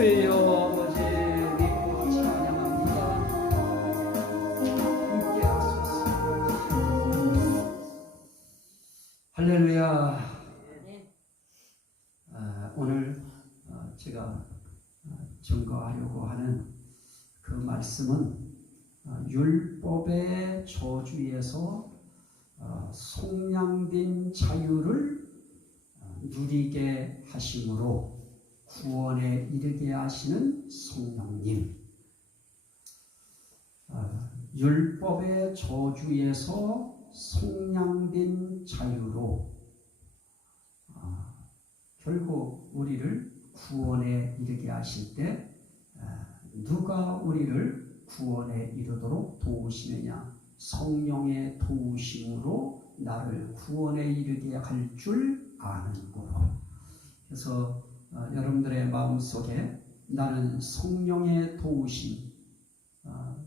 주여 아버지 믿고 찬양합니다. 함께 하소서. 할렐루야. 오늘 제가 증거하려고 하는 그 말씀은 율법의 저주에서 속량된 자유를 누리게 하심으로 구원에 이르게 하시는 성령님. 율법의 저주에서 속량된 자유로 결국 우리를 구원에 이르게 하실 때 누가 우리를 구원에 이르도록 도우시느냐? 성령의 도우심으로 나를 구원에 이르게 할 줄 아는 거로. 그래서 여러분들의 마음속에 나는 성령의 도우심,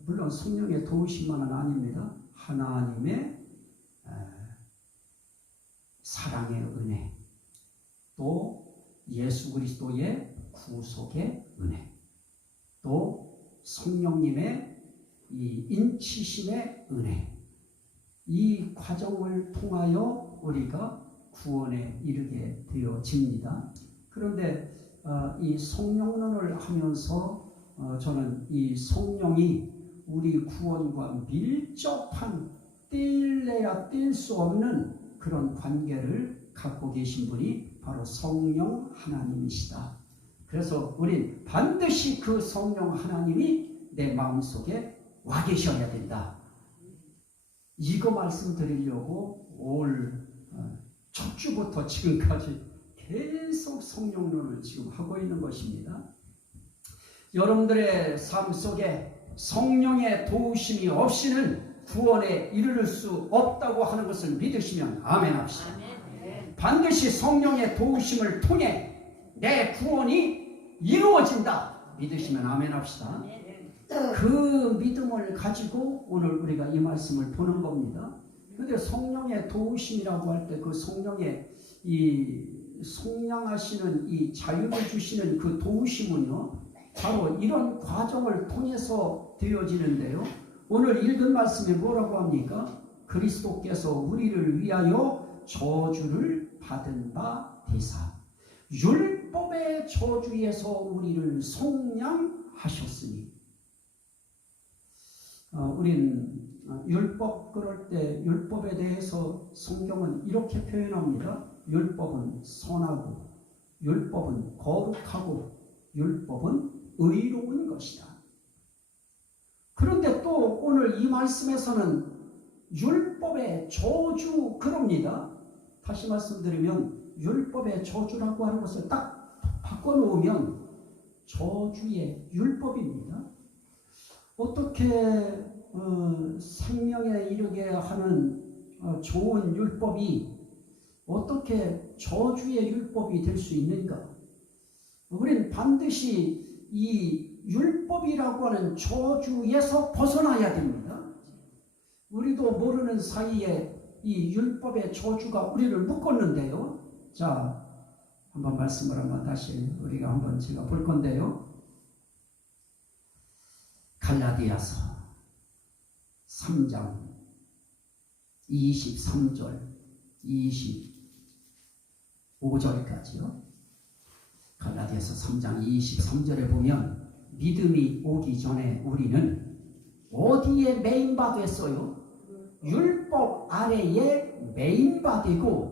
물론 성령의 도우심만은 아닙니다. 하나님의 사랑의 은혜, 또 예수 그리스도의 구속의 은혜, 또 성령님의 이 인치심의 은혜, 이 과정을 통하여 우리가 구원에 이르게 되어집니다. 그런데 이 성령론을 하면서 저는 이 성령이 우리 구원과 밀접한 뗄래야 뗄 수 없는 그런 관계를 갖고 계신 분이 바로 성령 하나님이시다. 그래서 우린 반드시 그 성령 하나님이 내 마음속에 와 계셔야 된다. 이거 말씀드리려고 올 첫 주부터 지금까지 계속 성령론을 지금 하고 있는 것입니다. 여러분들의 삶 속에 성령의 도우심이 없이는 구원에 이르를 수 없다고 하는 것을 믿으시면 아멘 합시다. 반드시 성령의 도우심을 통해 내 구원이 이루어진다 믿으시면 아멘 합시다. 그 믿음을 가지고 오늘 우리가 이 말씀을 보는 겁니다. 그런데 성령의 도우심이라고 할 때 그 성령의 이 속량하시는 이 자유를 주시는 그 도우심은요, 바로 이런 과정을 통해서 되어지는데요. 오늘 읽은 말씀에 뭐라고 합니까? 그리스도께서 우리를 위하여 저주를 받은 바 되사 율법의 저주에서 우리를 속량하셨으니. 우린 율법 그럴 때 율법에 대해서 성경은 이렇게 표현합니다. 율법은 선하고 율법은 거룩하고 율법은 의로운 것이다. 그런데 또 오늘 이 말씀에서는 율법의 저주 그럽니다. 다시 말씀드리면 율법의 저주라고 하는 것을 딱 바꿔놓으면 저주의 율법입니다. 어떻게 생명에 이르게 하는 좋은 율법이 어떻게 저주의 율법이 될 수 있는가? 우리는 반드시 이 율법이라고 하는 저주에서 벗어나야 됩니다. 우리도 모르는 사이에 이 율법의 저주가 우리를 묶었는데요. 자, 한번 말씀을 한번 다시 우리가 한번 제가 볼 건데요. 갈라디아서 3장 23절 25절까지요. 갈라디아서 3장 23절에 보면 믿음이 오기 전에 우리는 어디에 매인받았어요? 율법 아래에 매인받고,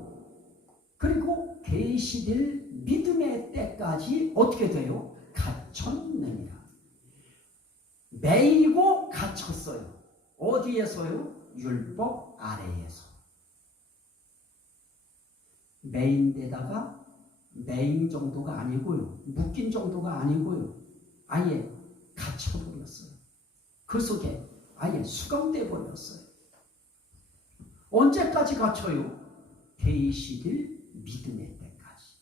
그리고 계시될 믿음의 때까지 어떻게 돼요? 갇혔느니라. 매이고 갇혔어요. 어디에서요? 율법 아래에서. 매인데다가 매인 정도가 아니고요, 묶인 정도가 아니고요, 아예 갇혀버렸어요. 그 속에 아예 수감돼 버렸어요. 언제까지 갇혀요? 계시될 믿음의 때까지.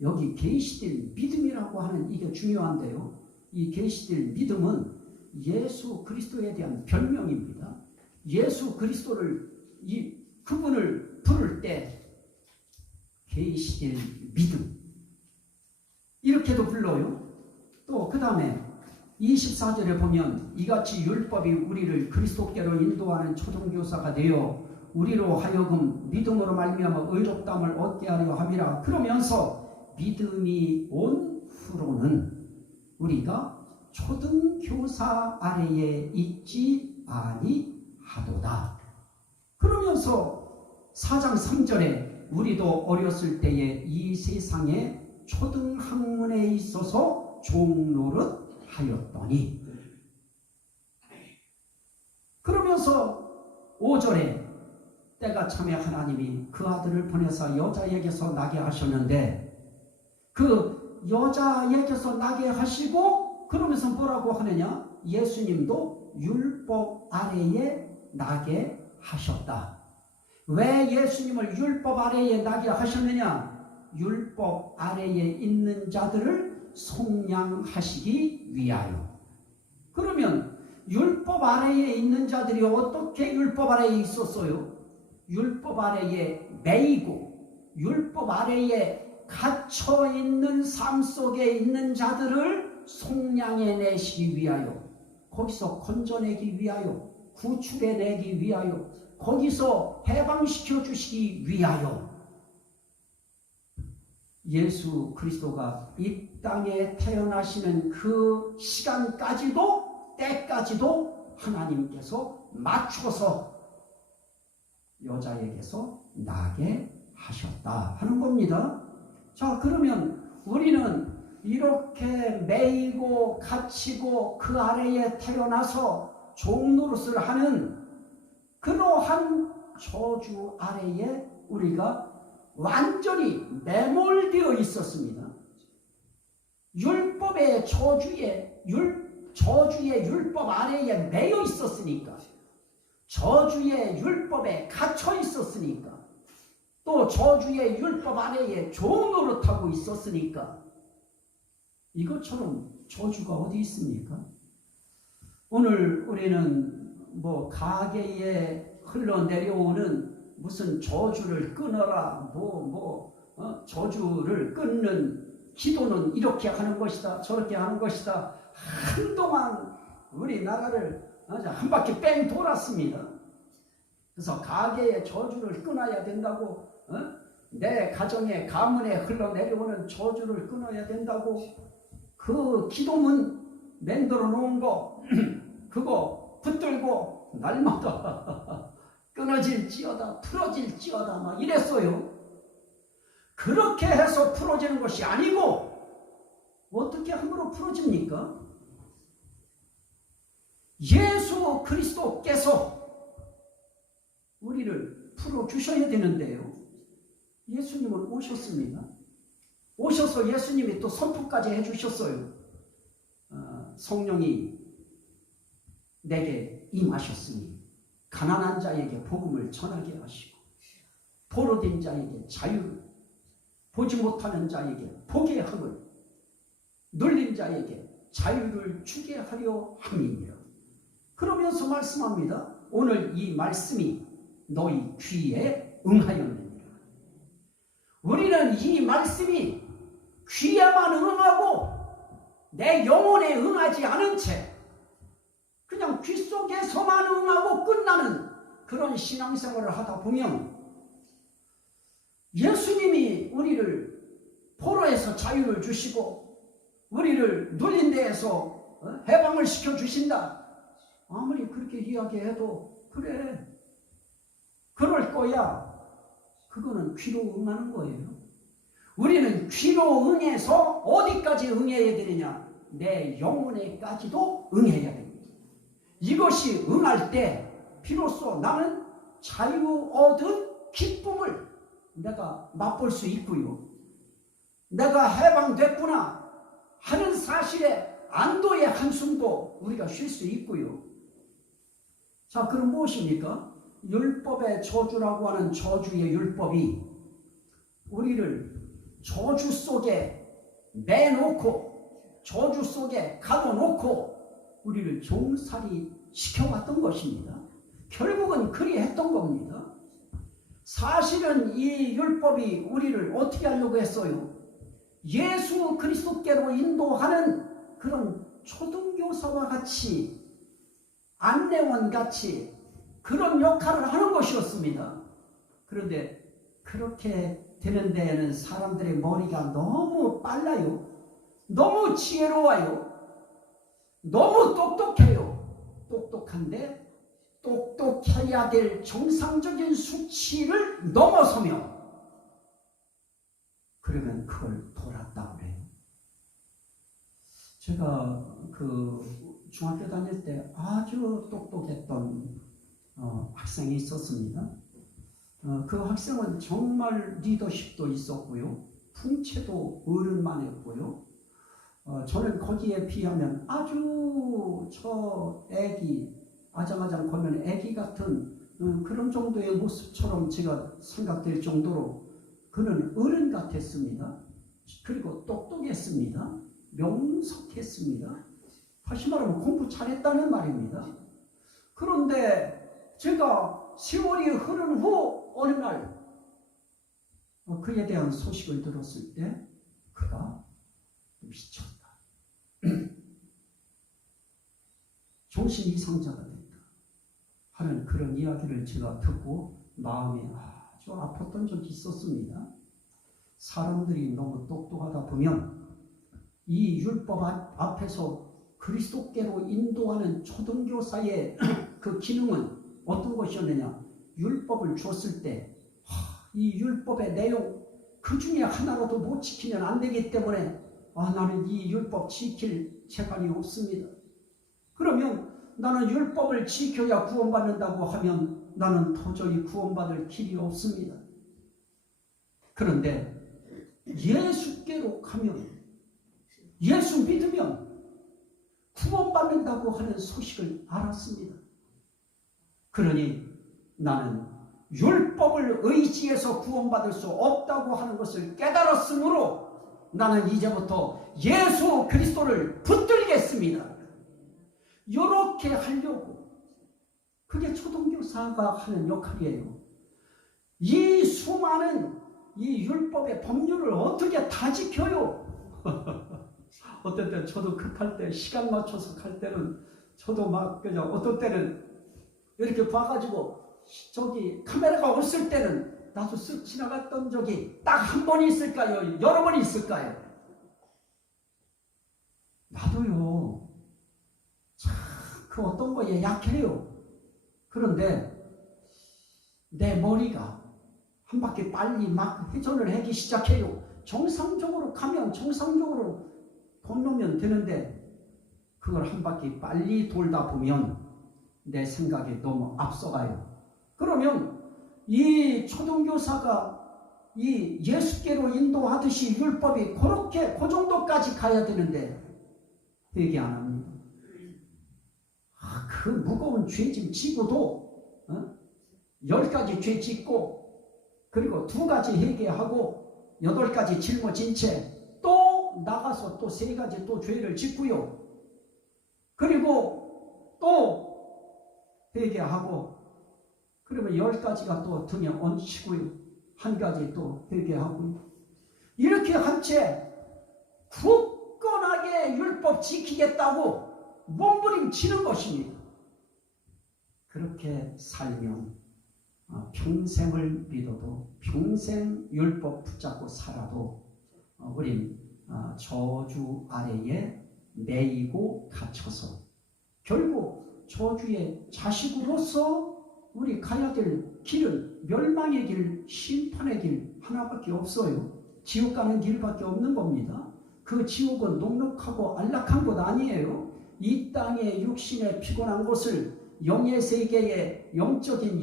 여기 계시될 믿음이라고 하는 이게 중요한데요. 이 계시될 믿음은 예수 그리스도에 대한 별명입니다. 예수 그리스도를 그분을 부를 때 계시될 믿음 이렇게도 불러요. 또 그 다음에 24절에 보면 이같이 율법이 우리를 그리스도께로 인도하는 초등교사가 되어 우리로 하여금 믿음으로 말미암아 의롭다함을 얻게 하려 함이라. 그러면서 믿음이 온 후로는 우리가 초등교사 아래에 있지 아니하도다. 그러면서 4장 3절에 우리도 어렸을 때에 이 세상에 초등학문에 있어서 종노릇 하였더니, 그러면서 5절에 때가 참에 하나님이 그 아들을 보내사 여자에게서 나게 하셨는데, 그 여자에게서 나게 하시고 그러면서 뭐라고 하느냐? 예수님도 율법 아래에 나게 하셨다. 왜 예수님을 율법 아래에 나게 하셨느냐? 율법 아래에 있는 자들을 속량하시기 위하여. 그러면 율법 아래에 있는 자들이 어떻게 율법 아래에 있었어요? 율법 아래에 매이고 율법 아래에 갇혀있는 삶 속에 있는 자들을 속량해내시기 위하여, 거기서 건져내기 위하여, 구출해내기 위하여, 거기서 해방시켜 주시기 위하여 예수 그리스도가 이 땅에 태어나시는 그 시간까지도, 때까지도 하나님께서 맞춰서 여자에게서 나게 하셨다 하는 겁니다. 자, 그러면 우리는 이렇게 매이고 갇히고 그 아래에 태어나서 종노릇을 하는 그러한 저주 아래에 우리가 완전히 매몰되어 있었습니다. 율법의 저주의 율법 아래에 매여 있었으니까, 저주의 율법에 갇혀 있었으니까, 또 저주의 율법 아래에 종노릇하고 있었으니까, 이것처럼 저주가 어디 있습니까? 오늘 우리는 가게에 흘러내려오는 무슨 저주를 끊어라, 저주를 끊는 기도는 이렇게 하는 것이다, 저렇게 하는 것이다. 한동안 우리나라를 한 바퀴 뺑 돌았습니다. 그래서 가게의 저주를 끊어야 된다고, 내 가정의 가문에 흘러내려오는 저주를 끊어야 된다고, 그 기도문 만들어 놓은 거 그거 붙들고 날마다 끊어질지어다, 풀어질지어다 막 이랬어요. 그렇게 해서 풀어지는 것이 아니고 어떻게 함부로 풀어집니까? 예수 그리스도께서 우리를 풀어주셔야 되는데요. 예수님은 오셨습니다. 오셔서 예수님이 또 선포까지 해주셨어요. 성령이 내게 임하셨으니 가난한 자에게 복음을 전하게 하시고 포로된 자에게 자유를, 보지 못하는 자에게 복의 함을, 눌린 자에게 자유를 주게 하려 함이니라. 그러면서 말씀합니다. 오늘 이 말씀이 너희 귀에 응하였느니라. 우리는 이 말씀이 귀에만 응하고 내 영혼에 응하지 않은 채 그냥 귀 속에서만 응하고 끝나는 그런 신앙생활을 하다 보면 예수님이 우리를 포로에서 자유를 주시고 우리를 눌린 데에서 해방을 시켜주신다. 아무리 그렇게 이야기해도 그래, 그럴 거야. 그거는 귀로 응하는 거예요. 우리는 귀로 응해서 어디까지 응해야 되느냐? 내 영혼에까지도 응해야 됩니다. 이것이 응할 때 비로소 나는 자유 얻은 기쁨을 내가 맛볼 수 있고요. 내가 해방됐구나 하는 사실에 안도의 한숨도 우리가 쉴 수 있고요. 자, 그럼 무엇입니까? 율법의 저주라고 하는 저주의 율법이 우리를 저주 속에 매놓고 저주 속에 가둬놓고 우리를 종살이 시켜왔던 것입니다. 결국은 그리했던 겁니다. 사실은 이 율법이 우리를 어떻게 하려고 했어요? 예수 그리스도께로 인도하는 그런 초등교사와 같이 안내원 같이 그런 역할을 하는 것이었습니다. 그런데 그렇게 되는 데에는 사람들의 머리가 너무 빨라요. 너무 지혜로워요. 너무 똑똑해요. 똑똑한데 똑똑해야 될 정상적인 수치를 넘어서며 그러면 그걸 돌았다고 해요. 제가 중학교 다닐 때 아주 똑똑했던 학생이 있었습니다. 그 학생은 정말 리더십도 있었고요. 풍채도 어른만했고요. 저는 거기에 비하면 아주 저 애기, 아장아장 거면 애기 같은 그런 정도의 모습처럼 제가 생각될 정도로 그는 어른 같았습니다. 그리고 똑똑했습니다. 명석했습니다. 다시 말하면 공부 잘했다는 말입니다. 그런데 제가 세월이 흐른 후 어느 날 그에 대한 소식을 들었을 때 그가 미쳤다. 정신 이상자가 됐다 하는 그런 이야기를 제가 듣고 마음이 아주 아팠던 적이 있었습니다. 사람들이 너무 똑똑하다 보면 이 율법 앞에서 그리스도께로 인도하는 초등교사의 그 기능은 어떤 것이었느냐? 율법을 줬을 때 이 율법의 내용 그 중에 하나라도 못 지키면 안 되기 때문에 나는 이 율법 지킬 재간이 없습니다. 그러면 나는 율법을 지켜야 구원받는다고 하면 나는 도저히 구원받을 길이 없습니다. 그런데 예수께로 가면 예수 믿으면 구원받는다고 하는 소식을 알았습니다. 그러니 나는 율법을 의지해서 구원받을 수 없다고 하는 것을 깨달았으므로 나는 이제부터 예수 그리스도를 붙들겠습니다. 이렇게 하려고 그게 초등교사가 하는 역할이에요. 이 수많은 이 율법의 법률을 어떻게 다 지켜요? 어떤 때는 저도 급할 때 시간 맞춰서 갈 때는 저도 막 그냥 어떤 때는 이렇게 봐가지고 저기 카메라가 없을 때는 나도 쓱 지나갔던 적이 딱 한 번 있을까요? 여러 번 있을까요? 나도요. 참 그 어떤 거에 약해요. 그런데 내 머리가 한 바퀴 빨리 막 회전을 하기 시작해요. 정상적으로 가면 정상적으로 건너면 되는데 그걸 한 바퀴 빨리 돌다 보면 내 생각이 너무 앞서가요. 그러면 이 초등교사가 이 예수께로 인도하듯이 율법이 그렇게 그 정도까지 가야 되는데 회개 안 합니다. 그 무거운 죄짐 지고도 10가지 죄 짓고 그리고 2가지 회개하고 8가지 짊어진 채 또 나가서 또 3가지 또 죄를 짓고요. 그리고 또 회개하고 그러면 10가지가 또 등에 얹히고요. 1가지 또 회개하고요. 이렇게 한 채 굳건하게 율법 지키겠다고 몸부림치는 것입니다. 그렇게 살면 평생을 믿어도 평생 율법 붙잡고 살아도 우린 저주 아래에 매이고 갇혀서 결국 저주의 자식으로서 우리 가야 될 길은 멸망의 길, 심판의 길 하나밖에 없어요. 지옥 가는 길밖에 없는 겁니다. 그 지옥은 녹록하고 안락한 곳 아니에요. 이 땅의 육신에 피곤한 곳을 영의 세계의 영적인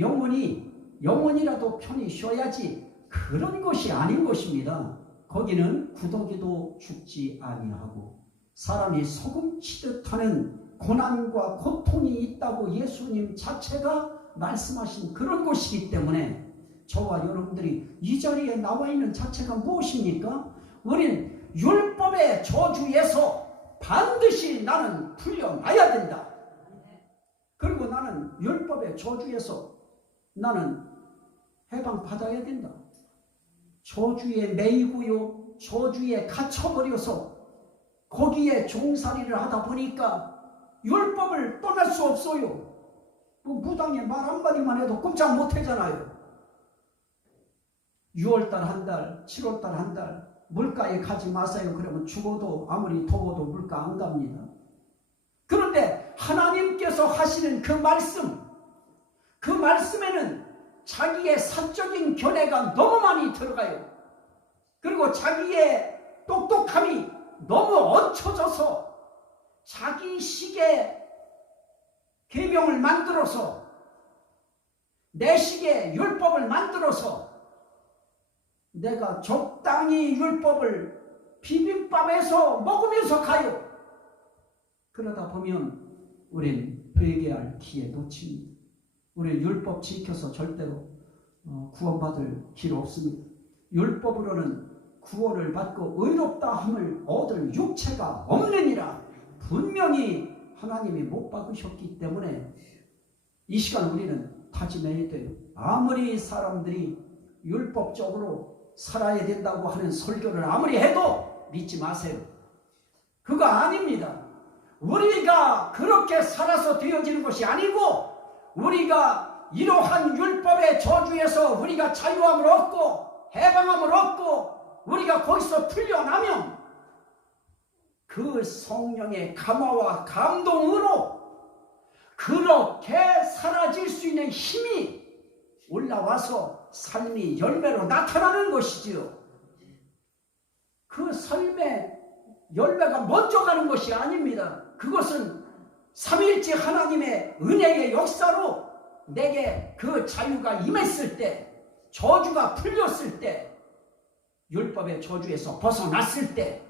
영혼이라도 편히 쉬어야지 그런 것이 아닌 것입니다. 거기는 구더기도 죽지 아니하고 사람이 소금치듯 하는 고난과 고통이 있다고 예수님 자체가 말씀하신 그런 곳이기 때문에 저와 여러분들이 이 자리에 나와 있는 자체가 무엇입니까? 우린 율법의 저주에서 반드시 나는 풀려나야 된다. 그리고 나는 율법의 저주에서 나는 해방받아야 된다. 저주에 매이고요. 저주에 갇혀버려서 거기에 종살이를 하다 보니까 율법을 떠날 수 없어요. 무당의 말 한마디만 해도 꼼짝 못하잖아요. 6월달 한 달, 7월달 한 달 물가에 가지 마세요. 그러면 죽어도 아무리 더워도 물가 안 갑니다. 그런데 하나님께서 하시는 그 말씀에는 자기의 사적인 견해가 너무 많이 들어가요. 그리고 자기의 똑똑함이 너무 얹혀져서 자기식의 계명을 만들어서 내식의 율법을 만들어서 내가 적당히 율법을 비빔밥에서 먹으면서 가요. 그러다 보면 우린 회개할 기회 놓칩니다. 우리 율법 지켜서 절대로 구원받을 길 없습니다. 율법으로는 구원을 받고 의롭다 함을 얻을 육체가 없느니라. 분명히 하나님이 못 박으셨기 때문에 이 시간 우리는 다짐해야 돼요. 아무리 사람들이 율법적으로 살아야 된다고 하는 설교를 아무리 해도 믿지 마세요. 그거 아닙니다. 우리가 그렇게 살아서 되어지는 것이 아니고 우리가 이러한 율법의 저주에서 우리가 자유함을 얻고 해방함을 얻고 우리가 거기서 풀려나면 그 성령의 감화와 감동으로 그렇게 사라질 수 있는 힘이 올라와서 삶이 열매로 나타나는 것이지요. 그 삶의 열매가 먼저 가는 것이 아닙니다. 그것은 삼위일체 하나님의 은혜의 역사로 내게 그 자유가 임했을 때, 저주가 풀렸을 때, 율법의 저주에서 벗어났을 때,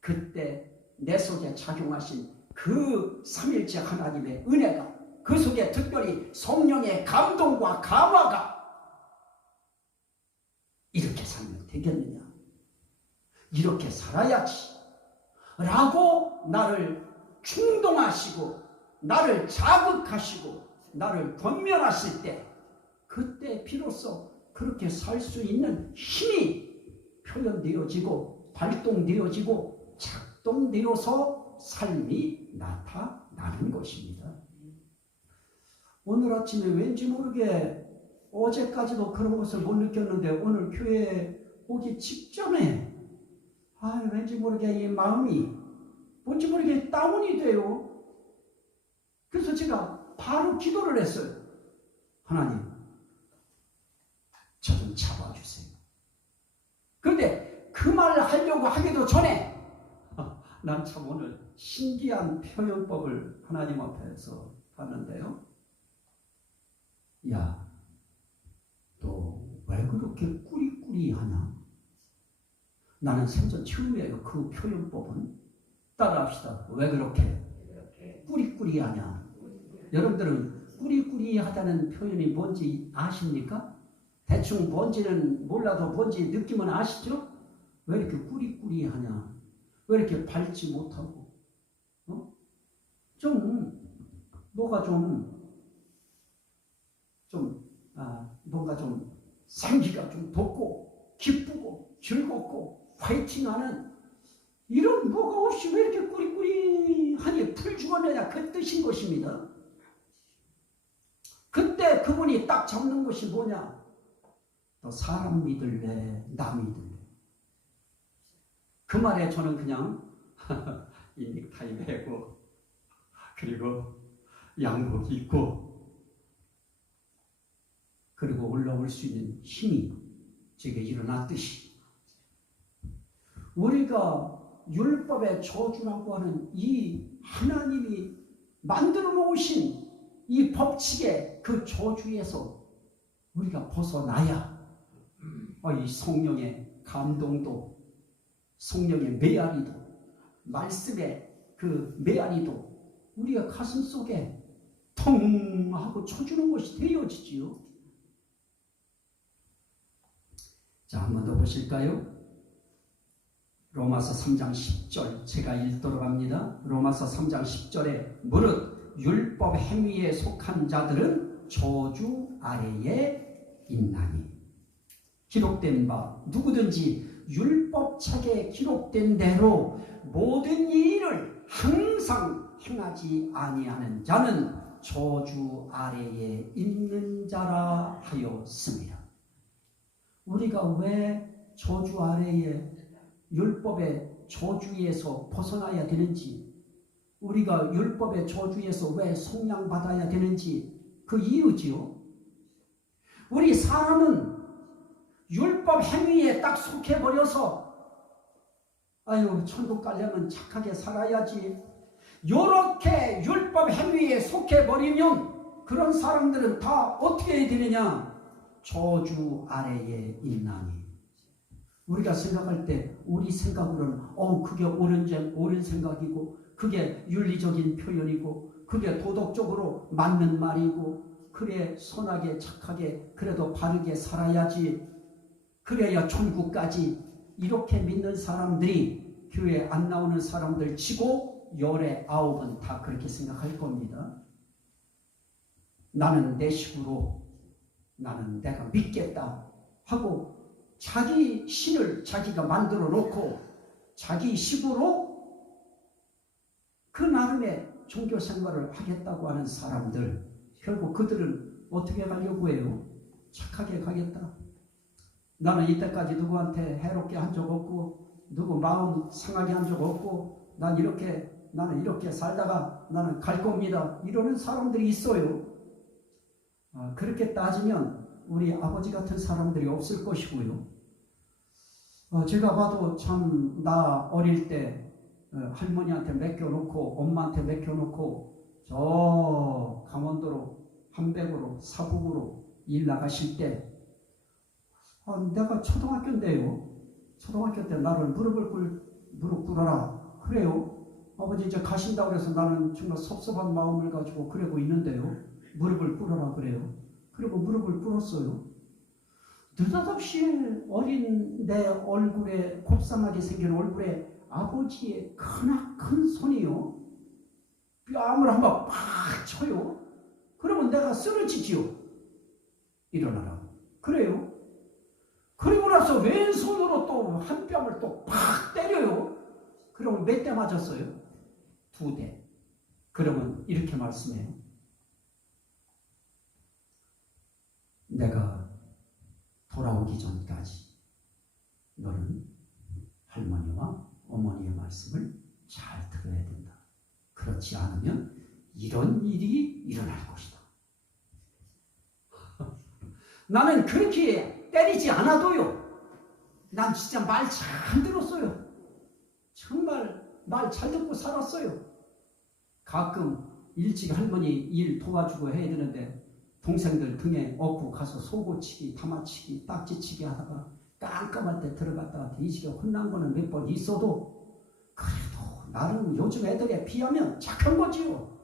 그때 내 속에 작용하신 그 삼위일체 하나님의 은혜가, 그 속에 특별히 성령의 감동과 감화가 이렇게 살면 되겠느냐, 이렇게 살아야지 라고 나를 충동하시고 나를 자극하시고 나를 권면하실 때, 그때 비로소 그렇게 살 수 있는 힘이 표현되어지고 발동되어지고 작동되어서 삶이 나타나는 것입니다. 오늘 아침에 왠지 모르게 어제까지도 그런 것을 못 느꼈는데 오늘 교회에 오기 직전에 왠지 모르게 이 마음이 뭔지 모르게 다운이 돼요. 그래서 제가 바로 기도를 했어요. 하나님, 저 좀 잡아주세요. 그런데 그 말을 하려고 하기도 전에 난 참 오늘 신기한 표현법을 하나님 앞에서 봤는데요. 야, 너 왜 그렇게 꾸리꾸리하냐? 나는 생전 처음이에요. 그 표현법은. 따라합시다. 왜 그렇게 꾸리꾸리하냐? 여러분들은 꾸리꾸리하다는 표현이 뭔지 아십니까? 대충 뭔지는 몰라도 뭔지 느낌은 아시죠? 왜 이렇게 꾸리꾸리하냐? 왜 이렇게 밝지 못하고? 뭐가 뭔가 좀 생기가 좀 돋고 기쁘고 즐겁고 화이팅하는 이런 뭐가 없이 왜 이렇게 꾸리꾸리하니 풀 죽었느냐, 그 뜻인 것입니다. 그때 그분이 딱 잡는 것이 뭐냐? 너 사람 믿을래, 나 믿을래? 그 말에 저는 그냥 이 넥타이 매고 그리고 양복 입고 그리고 올라올 수 있는 힘이 제게 일어났듯이 우리가 율법의 저주라고 하는 이 하나님이 만들어 놓으신 이 법칙의 그 저주에서 우리가 벗어나야 이 성령의 감동도, 성령의 메아리도, 말씀의 그 메아리도 우리가 가슴 속에 통 하고 쳐주는 것이 되어지지요. 자, 한 번 더 보실까요? 로마서 3장 10절 제가 읽도록 합니다. 로마서 3장 10절에 무릇 율법 행위에 속한 자들은 저주 아래에 있나니 기록된 바 누구든지 율법책에 기록된 대로 모든 일을 항상 행하지 아니하는 자는 저주 아래에 있는 자라 하였습니다. 우리가 왜 저주 아래에 율법의 저주에서 벗어나야 되는지, 우리가 율법의 저주에서 왜 속량받아야 되는지 그 이유지요. 우리 사람은 율법 행위에 딱 속해버려서 아유 천국 가려면 착하게 살아야지, 요렇게 율법 행위에 속해버리면 그런 사람들은 다 어떻게 해야 되느냐? 저주 아래에 있나니. 우리가 생각할 때 우리 생각으로는 그게 옳은 생각이고 그게 윤리적인 표현이고 그게 도덕적으로 맞는 말이고 그래 선하게 착하게 그래도 바르게 살아야지 그래야 천국까지, 이렇게 믿는 사람들이 교회 안 나오는 사람들 치고 열의 9은 다 그렇게 생각할 겁니다. 나는 내 식으로, 나는 내가 믿겠다 하고 자기 신을 자기가 만들어 놓고 자기 식으로 그 나름의 종교 생활을 하겠다고 하는 사람들, 결국 그들은 어떻게 가려고 해요? 착하게 가겠다. 나는 이때까지 누구한테 해롭게 한 적 없고 누구 마음 상하게 한 적 없고 나는 이렇게 살다가 나는 갈 겁니다. 이러는 사람들이 있어요. 그렇게 따지면 우리 아버지 같은 사람들이 없을 것이고요. 제가 봐도 참 나 어릴 때 할머니한테 맡겨놓고 엄마한테 맡겨놓고 저 강원도로 한백으로 사북으로 일 나가실 때 내가 초등학교인데요. 초등학교 때 나를 무릎 꿇어라. 그래요. 아버지 이제 가신다고 해서 나는 정말 섭섭한 마음을 가지고 그러고 있는데요. 무릎을 꿇어라 그래요. 그리고 무릎을 꿇었어요. 느닷없이 어린 내 얼굴에, 곱상하게 생긴 얼굴에 아버지의 크나큰 손이요. 뺨을 한번 팍 쳐요. 그러면 내가 쓰러지지요. 일어나라. 그래요. 그리고 나서 왼손으로 또 한 뺨을 또 팍 때려요. 그러면 몇 대 맞았어요? 2대. 그러면 이렇게 말씀해요. 내가 돌아오기 전까지 너는 할머니와 어머니의 말씀을 잘 들어야 된다. 그렇지 않으면 이런 일이 일어날 것이다. 나는 그렇게 때리지 않아도요. 난 진짜 말 잘 들었어요. 정말 말 잘 듣고 살았어요. 가끔 일찍 할머니 일 도와주고 해야 되는데 동생들 등에 업고 가서 속옷치기, 담아치기, 딱지치기 하다가 깜깜할 때 들어갔다가 뒤지게 혼난 거는 몇 번 있어도 그래도 나름 요즘 애들에 비하면 착한 거지요.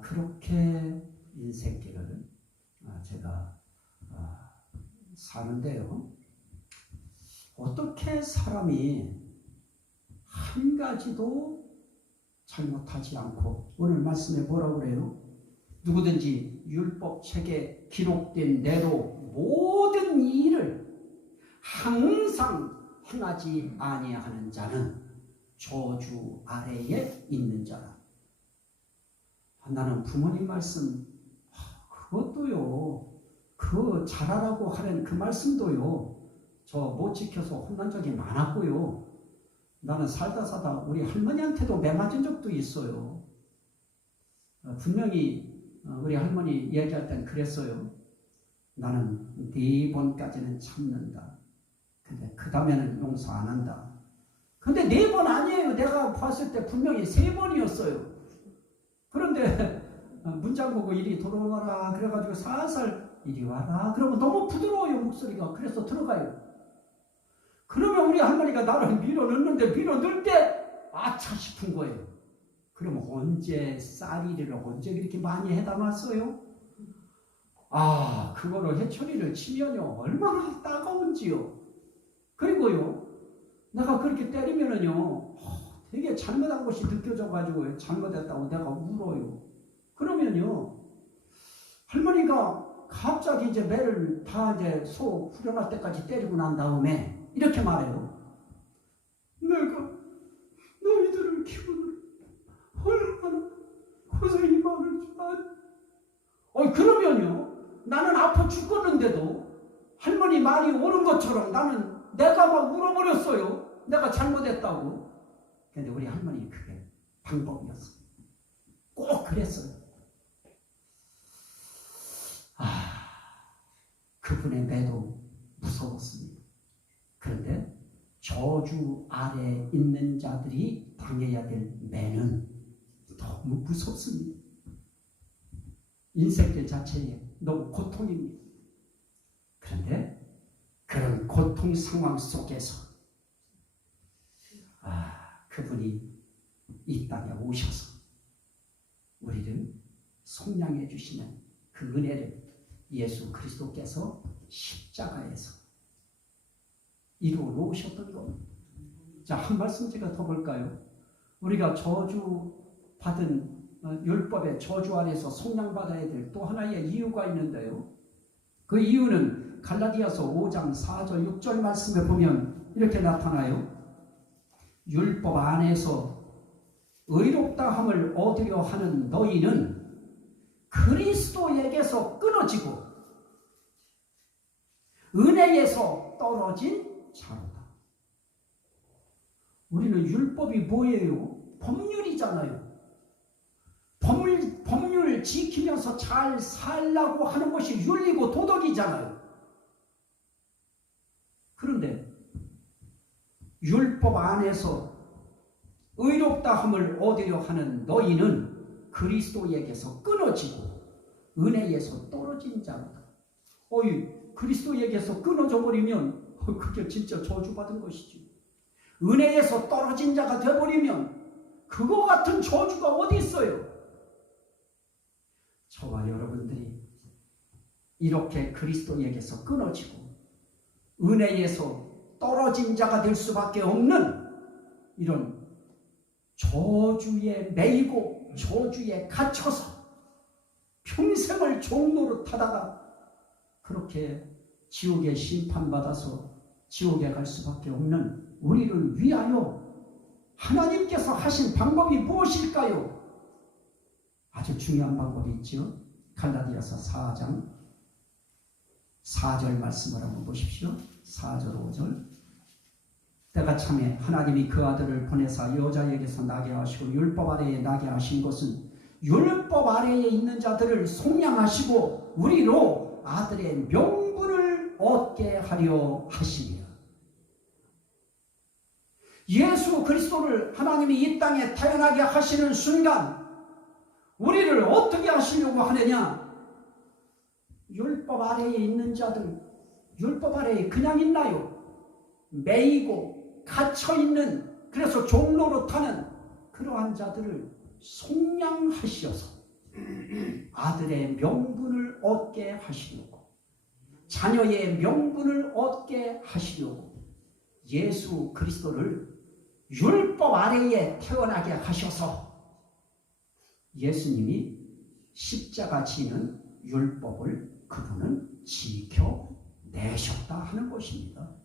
그렇게 인생길을 제가 사는데요. 어떻게 사람이 한 가지도 잘못하지 않고, 오늘 말씀에 뭐라고 그래요? 누구든지 율법책에 기록된 대로 모든 일을 항상 행하지 아니하는 자는 저주 아래에 있는 자라. 나는 부모님 말씀 그것도요, 그 잘하라고 하는 그 말씀도요, 저 못 지켜서 혼난 적이 많았고요. 나는 살다 우리 할머니한테도 매맞은 적도 있어요. 분명히 우리 할머니 얘기할 땐 그랬어요. 나는 4번까지는 참는다. 근데 그 다음에는 용서 안 한다. 근데 4번 아니에요. 내가 봤을 때 분명히 3번이었어요. 그런데 문장 보고 이리 돌아와라 그래가지고 살살 이리 와라 그러면 너무 부드러워요 목소리가. 그래서 들어가요. 그러면 우리 할머니가 나를 밀어넣는데 밀어넣을 때 아차 싶은 거예요. 그러면 언제 쌀이를 언제 그렇게 많이 해다 놨어요? 그거를 해초리를 치면요 얼마나 따가운지요. 그리고요 내가 그렇게 때리면은요 되게 잘못한 것이 느껴져가지고 잘못했다고 내가 울어요. 그러면요 할머니가 갑자기 이제 매를 다 이제 소 후련할 때까지 때리고 난 다음에 이렇게 말해요. 죽었는데도 할머니 말이 옳은 것처럼 내가 막 울어버렸어요. 내가 잘못했다고. 근데 우리 할머니 그게 방법이었어요. 꼭 그랬어요. 그분의 매도 무서웠습니다. 그런데 저주 아래 있는 자들이 당해야 될 매는 너무 무섭습니다. 인생길 자체에 너무 고통입니다. 그런데 그런 고통 상황 속에서 그분이 이 땅에 오셔서 우리를 속량해 주시는 그 은혜를 예수 그리스도께서 십자가에서 이루어 놓으셨던 겁니다. 자, 한 말씀 제가 더 볼까요? 우리가 저주받은 율법의 저주 아래서 속량받아야 될 또 하나의 이유가 있는데요. 그 이유는 갈라디아서 5장 4절 6절 말씀에 보면 이렇게 나타나요. 율법 안에서 의롭다함을 얻으려 하는 너희는 그리스도에게서 끊어지고 은혜에서 떨어진 자로다. 우리는 율법이 뭐예요? 법률이잖아요. 법률 지키면서 잘 살라고 하는 것이 윤리고 도덕이잖아요. 그런데 율법 안에서 의롭다함을 얻으려 하는 너희는 그리스도에게서 끊어지고 은혜에서 떨어진 자로다. 그리스도에게서 끊어져 버리면 그게 진짜 저주받은 것이지. 은혜에서 떨어진 자가 되어버리면 그거 같은 저주가 어디 있어요? 저와 여러분들이 이렇게 그리스도에게서 끊어지고 은혜에서 떨어진 자가 될 수밖에 없는 이런 저주에 매이고 저주에 갇혀서 평생을 종노릇하다가 그렇게 지옥에 심판받아서 지옥에 갈 수밖에 없는 우리를 위하여 하나님께서 하신 방법이 무엇일까요? 아주 중요한 방법이 있죠. 갈라디아서 4장 4절 말씀을 한번 보십시오. 4절 5절. 때가 참에 하나님이 그 아들을 보내사 여자에게서 나게 하시고 율법 아래에 나게 하신 것은 율법 아래에 있는 자들을 속량하시고 우리로 아들의 명분을 얻게 하려 하시니라. 예수 그리스도를 하나님이 이 땅에 태어나게 하시는 순간 우리를 어떻게 하시려고 하느냐? 율법 아래에 있는 자들, 율법 아래에 그냥 있나요? 매이고 갇혀있는, 그래서 종노릇하는 그러한 자들을 속량하시어서 아들의 명분을 얻게 하시려고, 자녀의 명분을 얻게 하시려고 예수 그리스도를 율법 아래에 태어나게 하셔서 예수님이 십자가 지는 율법을 그분은 지켜내셨다 하는 것입니다.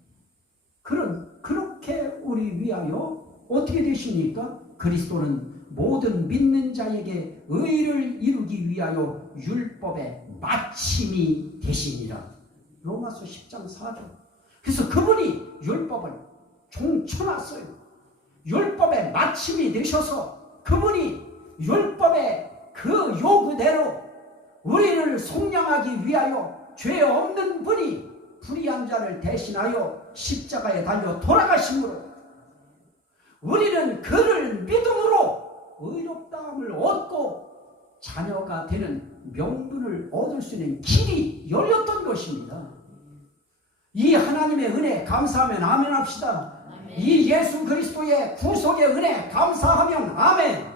그렇게 우리 위하여 어떻게 되십니까? 그리스도는 모든 믿는 자에게 의를 이루기 위하여 율법의 마침이 되시니라. 로마서 10장 4절. 그래서 그분이 율법을 종쳐놨어요. 율법의 마침이 되셔서 그분이 율법의 그 요구대로 우리를 속량하기 위하여 죄 없는 분이 불의한 자를 대신하여 십자가에 달려 돌아가심으로 우리는 그를 믿음으로 의롭다함을 얻고 자녀가 되는 명분을 얻을 수 있는 길이 열렸던 것입니다. 이 하나님의 은혜 감사하면 아멘 합시다. 아멘. 이 예수 그리스도의 구속의 은혜 감사하면 아멘.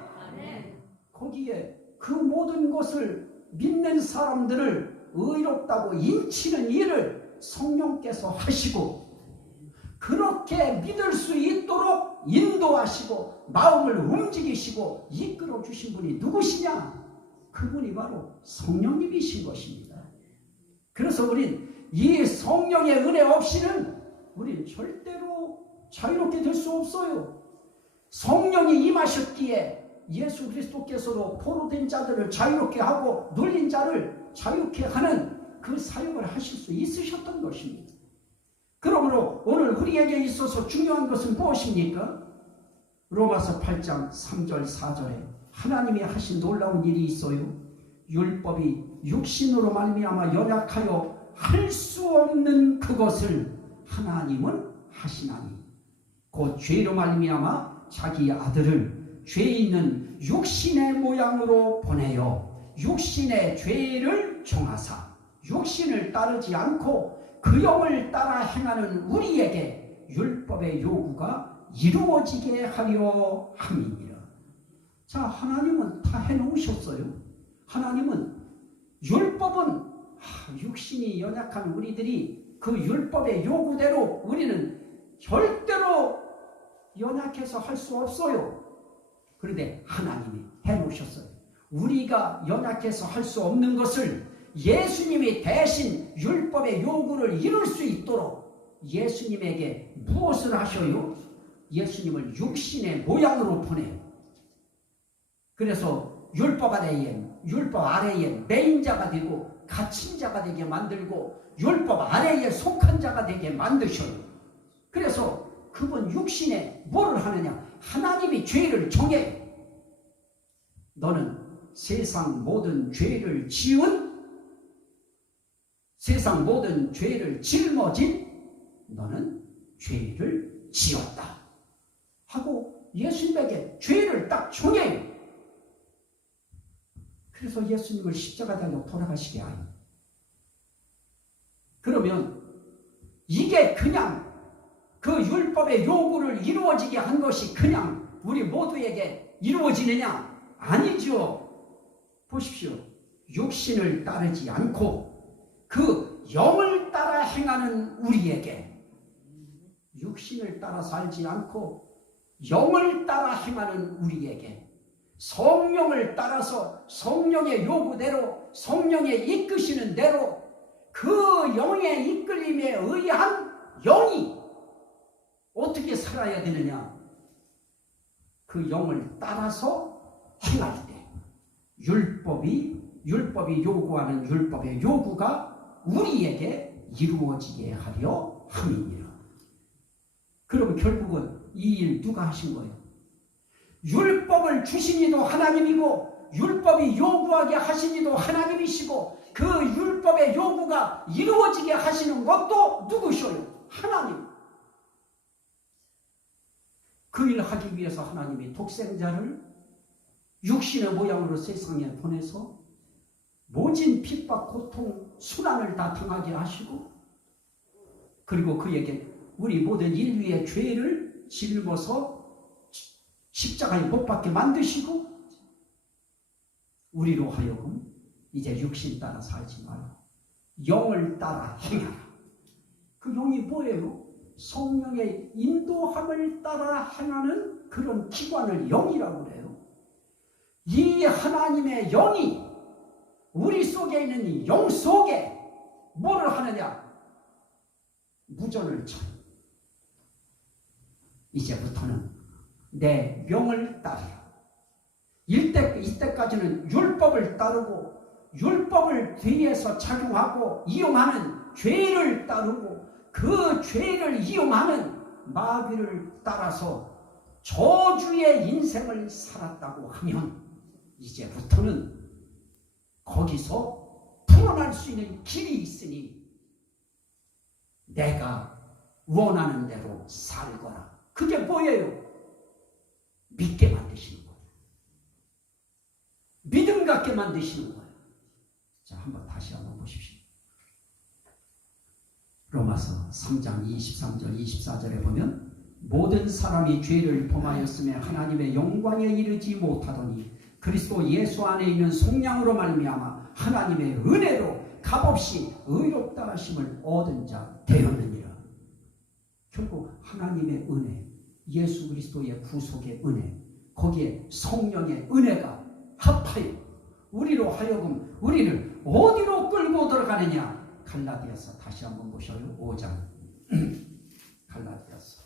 거기에 그 모든 것을 믿는 사람들을 의롭다고 인치는 일을 성령께서 하시고 그렇게 믿을 수 있도록 인도하시고 마음을 움직이시고 이끌어 주신 분이 누구시냐? 그분이 바로 성령님이신 것입니다. 그래서 우린 이 성령의 은혜 없이는 우린 절대로 자유롭게 될 수 없어요. 성령이 임하셨기에 예수 그리스도께서도 포로된 자들을 자유롭게 하고 눌린 자를 자유롭게 하는 그 사역을 하실 수 있으셨던 것입니다. 그러므로 오늘 우리에게 있어서 중요한 것은 무엇입니까? 로마서 8장 3절 4절에 하나님이 하신 놀라운 일이 있어요. 율법이 육신으로 말미암아 연약하여 할 수 없는 그것을 하나님은 하시나니 곧 죄로 말미암아 자기 아들을 죄 있는 육신의 모양으로 보내어 육신의 죄를 정하사 육신을 따르지 않고 그 영을 따라 행하는 우리에게 율법의 요구가 이루어지게 하려 함이니라. 자, 하나님은 다 해놓으셨어요. 하나님은 율법은 육신이 연약한 우리들이 그 율법의 요구대로 우리는 절대로 연약해서 할 수 없어요. 그런데 하나님이 해놓으셨어요. 우리가 연약해서 할 수 없는 것을 예수님이 대신 율법의 요구를 이룰 수 있도록 예수님에게 무엇을 하셔요? 예수님을 육신의 모양으로 보내요. 그래서 율법 아래에 매인 자가 되고 갇힌 자가 되게 만들고 율법 아래에 속한 자가 되게 만드셔요. 그래서 그분 육신에 뭐를 하느냐? 하나님이 죄를 정해요. 너는 세상 모든 죄를 짊어진 너는 죄를 지었다 하고 예수님에게 죄를 딱 정해요. 그래서 예수님을 십자가 달려 돌아가시게 하요. 그러면 이게 그냥 그 율법의 요구를 이루어지게 한 것이 그냥 우리 모두에게 이루어지느냐? 아니죠. 보십시오. 육신을 따르지 않고 그 영을 따라 행하는 우리에게, 육신을 따라 살지 않고 영을 따라 행하는 우리에게, 성령을 따라서 성령의 요구대로 성령의 이끄시는 대로 그 영의 이끌림에 의한 영이 어떻게 살아야 되느냐? 그 영을 따라서 행할 때 율법이 요구하는 율법의 요구가 우리에게 이루어지게 하려 함이니라. 그럼 결국은 이 일 누가 하신 거예요? 율법을 주신 이도 하나님이고 율법이 요구하게 하신 이도 하나님이시고 그 율법의 요구가 이루어지게 하시는 것도 누구셔요? 하나님. 그 일을 하기 위해서 하나님이 독생자를 육신의 모양으로 세상에 보내서 모진 핍박, 고통, 수난을 다 당하게 하시고, 그리고 그에게 우리 모든 인류의 죄를 짊어서 십자가에 못 박게 만드시고, 우리로 하여금 이제 육신 따라 살지 말고 영을 따라 행하라. 그 영이 뭐예요? 성령의 인도함을 따라 행하는 그런 기관을 영이라고 그래요. 이 하나님의 영이 우리 속에 있는 이 영 속에 뭐를 하느냐? 무전을 쳐요. 이제부터는 내 명을 따르라. 이때까지는 율법을 따르고 율법을 뒤에서 착용하고 이용하는 죄를 따르고 그 죄를 이용하는 마귀를 따라서 저주의 인생을 살았다고 하면 이제부터는 거기서 풀어날 수 있는 길이 있으니 내가 원하는 대로 살거라. 그게 뭐예요? 믿게 만드시는 거예요. 믿음 갖게 만드시는 거예요. 자, 다시 한번 보십시오. 로마서 3장 23절 24절에 보면 모든 사람이 죄를 범하였음에 하나님의 영광에 이르지 못하더니 그리스도 예수 안에 있는 속량으로 말미암아 하나님의 은혜로 값없이 의롭다 하심을 얻은 자 되었느니라. 결국 하나님의 은혜, 예수 그리스도의 구속의 은혜, 거기에 성령의 은혜가 합하여 우리로 하여금 우리를 어디로 끌고 들어가느냐? 갈라디아서 다시 한번 보셔요. 5장 갈라디아서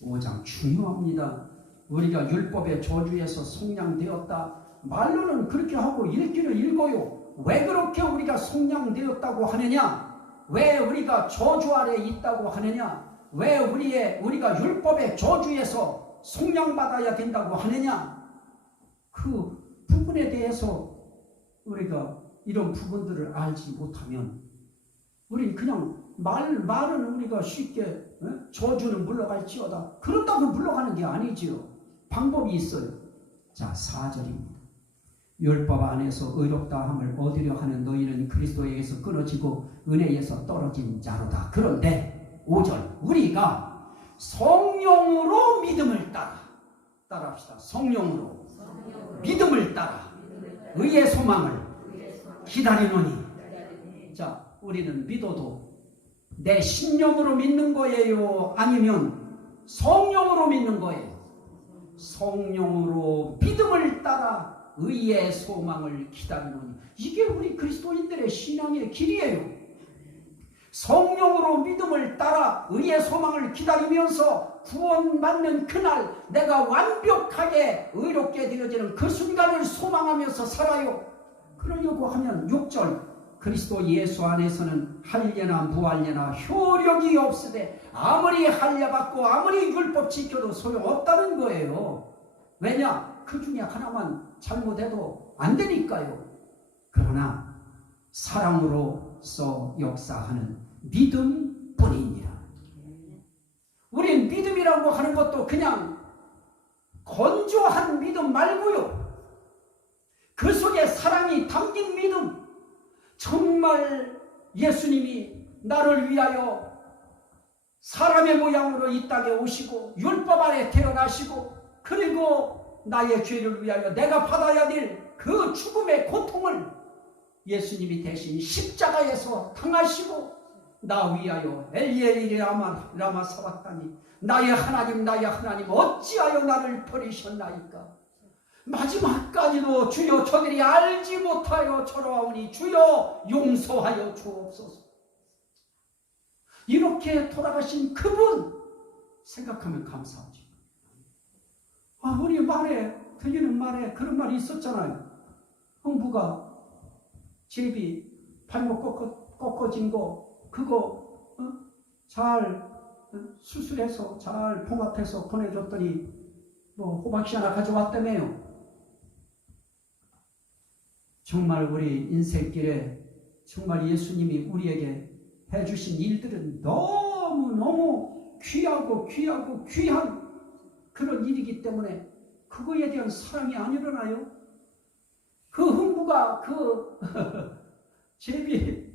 5장 중요합니다. 우리가 율법의 저주에서 속량되었다. 말로는 그렇게 하고 읽기는 읽어요. 왜 그렇게 우리가 속량되었다고 하느냐? 왜 우리가 저주 아래 있다고 하느냐? 왜 우리가 율법의 저주에서 속량받아야 된다고 하느냐? 그 부분에 대해서 우리가 이런 부분들을 알지 못하면 우리 그냥 말은 우리가 쉽게 저주는 물러갈지어다. 그런다고 물러가는 게 아니지요. 방법이 있어요. 자, 4절입니다. 율법 안에서 의롭다 함을 얻으려 하는 너희는 그리스도에게서 끊어지고 은혜에서 떨어진 자로다. 그런데 5절 우리가 성령으로 믿음을 따라합시다. 성령으로 믿음을 따라 의의 소망을 기다리노니. 자, 우리는 믿어도 내 신념으로 믿는 거예요? 아니면 성령으로 믿는 거예요? 성령으로 믿음을 따라 의의 소망을 기다리노니. 이게 우리 그리스도인들의 신앙의 길이에요. 성령으로 믿음을 따라 의의 소망을 기다리면서 구원받는 그날 내가 완벽하게 의롭게 되어지는 그 순간을 소망하면서 살아요. 그러려고 하면 6절 그리스도 예수 안에서는 할례나 무할례나 효력이 없으되 아무리 할례받고 아무리 율법 지켜도 소용없다는 거예요. 왜냐? 그 중에 하나만 잘못해도 안 되니까요. 그러나 사랑으로서 역사하는 믿음뿐이니라. 우린 믿음이라고 하는 것도 그냥 건조한 믿음 말고요. 그 속에 사랑이 담긴 믿음. 정말 예수님이 나를 위하여 사람의 모양으로 이 땅에 오시고 율법 아래 태어나시고 그리고 나의 죄를 위하여 내가 받아야 될 그 죽음의 고통을 예수님이 대신 십자가에서 당하시고 나 위하여 엘리엘리 라마 사박다니 나의 하나님 어찌하여 나를 버리셨나이까. 마지막까지도 주여 저들이 알지 못하여 저러하오니 주여 용서하여 주옵소서. 이렇게 돌아가신 그분 생각하면 감사하죠. 우리 말에 들리는 말에 그런 말이 있었잖아요. 형부가 제비 발목 꺾어진 거 그거 잘 수술해서 잘 봉합해서 보내줬더니 호박씨 하나 가져왔다며요. 정말 우리 인생길에 정말 예수님이 우리에게 해주신 일들은 너무너무 귀한 그런 일이기 때문에 그거에 대한 사랑이 안 일어나요. 그 흥부가 제비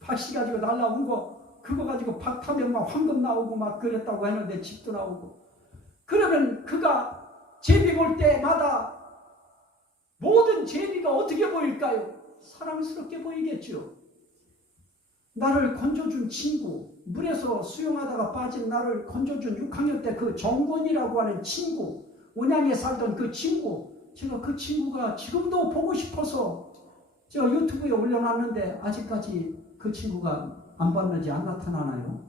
박씨 가지고 날라온 거 그거 가지고 박 타면 막 황금 나오고 막 그랬다고 했는데 집도 나오고. 그러면 그가 제비 볼 때마다 모든 제비가 어떻게 보일까요? 사랑스럽게 보이겠죠. 나를 건져준 친구, 물에서 수영하다가 빠진 나를 건져준 6학년 때 그 정권이라고 하는 친구, 온양에 살던 그 친구, 제가 그 친구가 지금도 보고 싶어서 제가 유튜브에 올려놨는데 아직까지 그 친구가 안 봤는지 안 나타나나요?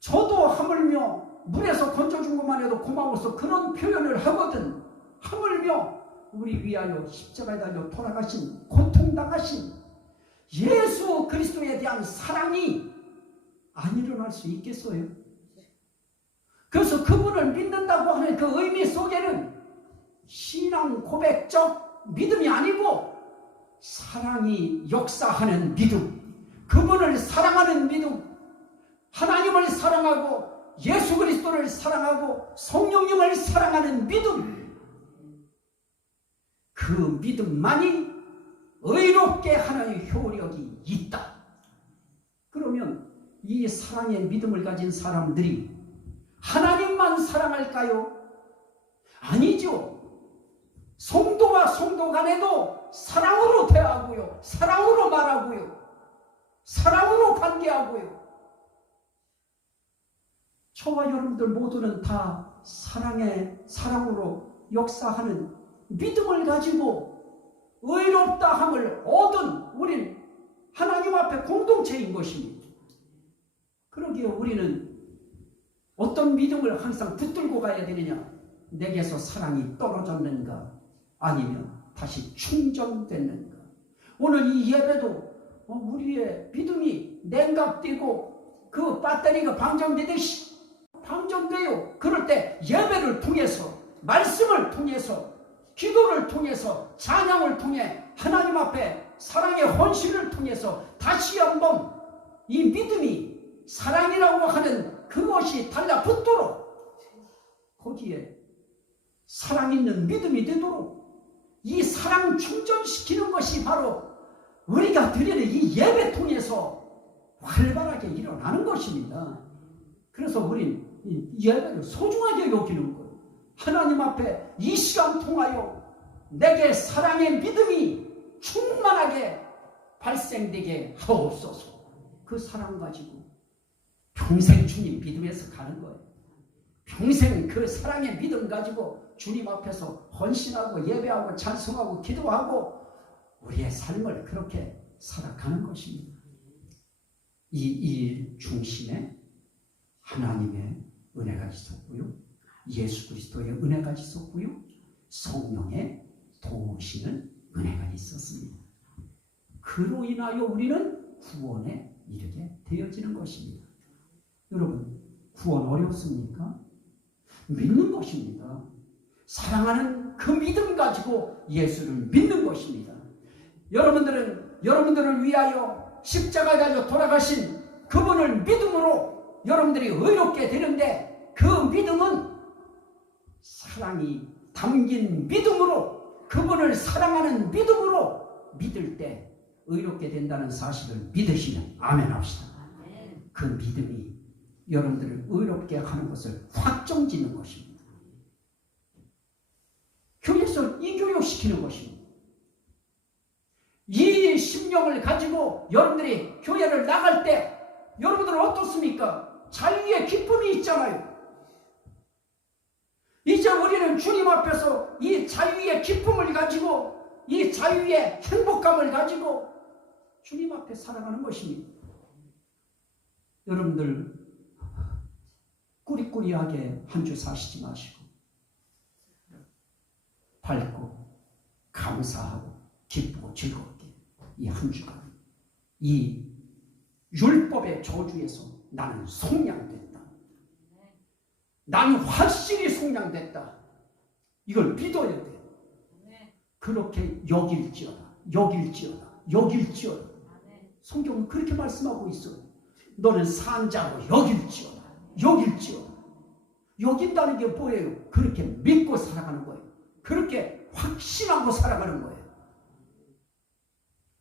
저도 하물며 물에서 건져준 것만 해도 고마워서 그런 표현을 하거든. 하물며 우리 위하여 십자가에 달려 돌아가신 고통당하신 예수 그리스도에 대한 사랑이 안 일어날 수 있겠어요? 그래서 그분을 믿는다고 하는 그 의미 속에는 신앙 고백적 믿음이 아니고 사랑이 역사하는 믿음, 그분을 사랑하는 믿음, 하나님을 사랑하고 예수 그리스도를 사랑하고 성령님을 사랑하는 믿음, 그 믿음만이 의롭게 하는 효력이 있다. 그러면 이 사랑의 믿음을 가진 사람들이 하나님만 사랑할까요? 아니죠. 성도와 성도 간에도 사랑으로 대하고요, 사랑으로 말하고요, 사랑으로 관계하고요. 저와 여러분들 모두는 다 사랑으로 역사하는 믿음을 가지고 의롭다함을 얻은 우린 하나님 앞에 공동체인 것입니다. 그러기에 우리는 어떤 믿음을 항상 붙들고 가야 되느냐? 내게서 사랑이 떨어졌는가? 아니면 다시 충전됐는가? 오늘 이 예배도 우리의 믿음이 냉각되고 그 배터리가 방전되듯이 방전돼요. 그럴 때 예배를 통해서, 말씀을 통해서, 기도를 통해서, 찬양을 통해 하나님 앞에 사랑의 헌신을 통해서 다시 한번 이 믿음이 사랑이라고 하는 그것이 달라붙도록, 거기에 사랑 있는 믿음이 되도록 이 사랑 충전시키는 것이 바로 우리가 드리는 이 예배 통해서 활발하게 일어나는 것입니다. 그래서 우린 이 예배를 소중하게 여기는 거예요. 하나님 앞에 이 시간 통하여 내게 사랑의 믿음이 충만하게 발생되게 하옵소서. 그 사랑 가지고 평생 주님 믿음에서 가는 거예요. 평생 그 사랑의 믿음 가지고 주님 앞에서 헌신하고 예배하고 찬송하고 기도하고 우리의 삶을 그렇게 살아가는 것입니다. 이 일 중심에 하나님의 은혜가 있었고요, 예수 그리스도의 은혜가 있었고요, 성령의 도우시는 은혜가 있었습니다. 그로 인하여 우리는 구원에 이르게 되어지는 것입니다. 여러분, 구원 어렵습니까? 믿는 것입니다. 사랑하는 그 믿음 가지고 예수를 믿는 것입니다. 여러분들을 위하여 십자가에 달려 돌아가신 그분을 믿음으로 여러분들이 의롭게 되는데, 그 믿음은 사랑이 담긴 믿음으로, 그분을 사랑하는 믿음으로 믿을 때 의롭게 된다는 사실을 믿으시면 아멘 합시다. 그 믿음이 여러분들을 의롭게 하는 것을 확정짓는 것입니다. 교회에서 이교육시키는 것입니다. 이 심령을 가지고 여러분들이 교회를 나갈 때 여러분들은 어떻습니까? 자유의 기쁨이 있잖아요. 이제 우리는 주님 앞에서 이 자유의 기쁨을 가지고, 이 자유의 행복감을 가지고 주님 앞에 살아가는 것입니다. 여러분들 꾸리꾸리하게 한 주 사시지 마시고 밝고 감사하고 기쁘고 즐겁게 이 한 주간 이 율법의 저주에서 나는 속량됐다. 나는 확실히 속량됐다. 이걸 믿어야 돼. 그렇게 여길지어다. 성경은 그렇게 말씀하고 있어요. 너는 산자로 여길지어다. 여긴다는 게 뭐예요? 그렇게 믿고 살아가는 거예요. 그렇게 확신하고 살아가는 거예요.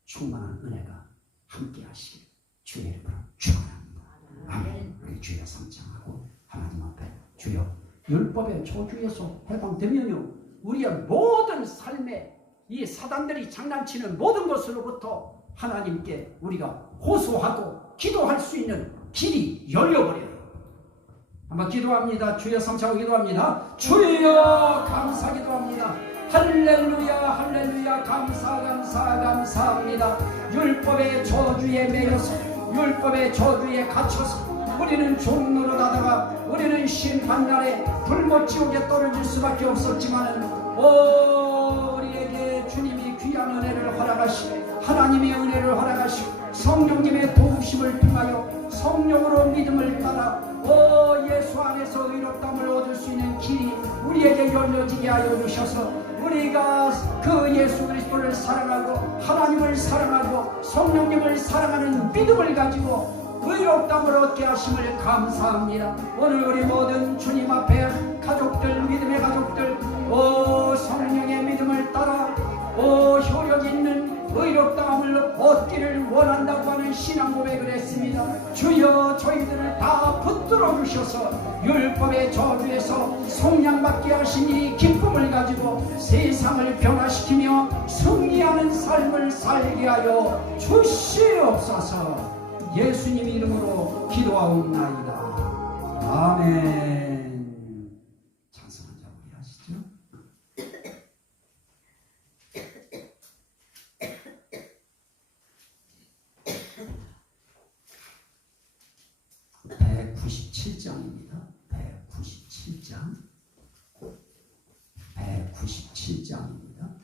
충만한 은혜가 함께 하시길 주의 이름으로 축원합니다. 아멘. 우리 주여 성장하고 하나님 앞에, 주여 율법의 저주에서 해방되면요, 우리의 모든 삶에 이 사단들이 장난치는 모든 것으로부터 하나님께 우리가 호소하고 기도할 수 있는 길이 열려버려요. 한번 기도합니다. 주여 삼창하고 기도합니다. 주여 감사 기도합니다. 할렐루야 감사합니다. 율법의 저주에 매여서, 율법의 저주에 갇혀서 우리는 종로로 가다가 우리는 심판날에 불못지옥에 떨어질 수밖에 없었지만, 우리에게 주님이 귀한 은혜를 허락하시고, 하나님의 은혜를 허락하시고, 성령님의 도우심을 통하여 성령으로 믿음을 따라 예수 안에서 의롭다함을 얻을 수 있는 길이 우리에게 열려지게 하여 주셔서, 우리가 그 예수 그리스도를 사랑하고 하나님을 사랑하고 성령님을 사랑하는 믿음을 가지고 의롭다함을 얻게 하심을 감사합니다. 오늘 우리 모든 주님 앞에 가족들, 믿음의 가족들, 성령의 믿음을 따라 효력 있는 의롭다함을 얻기를 원한다고 하는 신앙 고백을 했습니다. 주여 저희들을 다 붙들어 주셔서 율법의 저주에서 속량받게 하신 이 기쁨을 가지고 세상을 변화시키며 승리하는 삶을 살게 하여 주시옵소서. 예수님 이름으로 기도하옵나이다. 아멘. 찬송한 자 우리 하시죠. (197장입니다) 197장입니다.